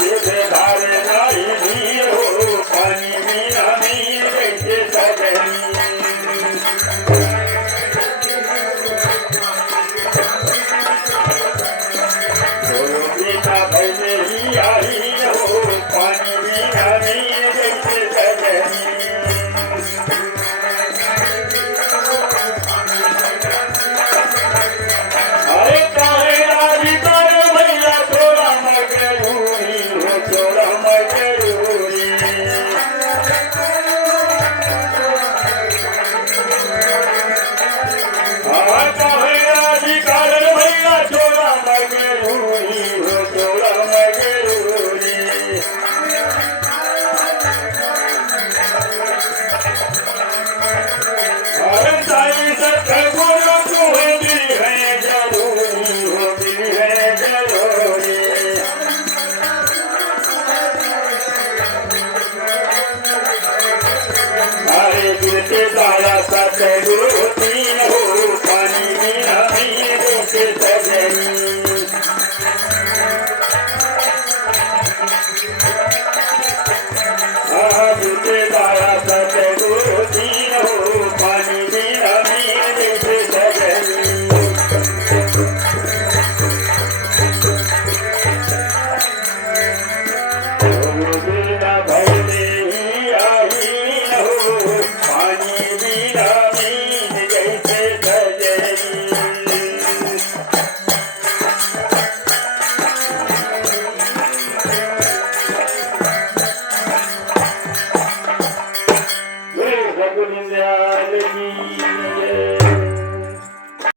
Yeah.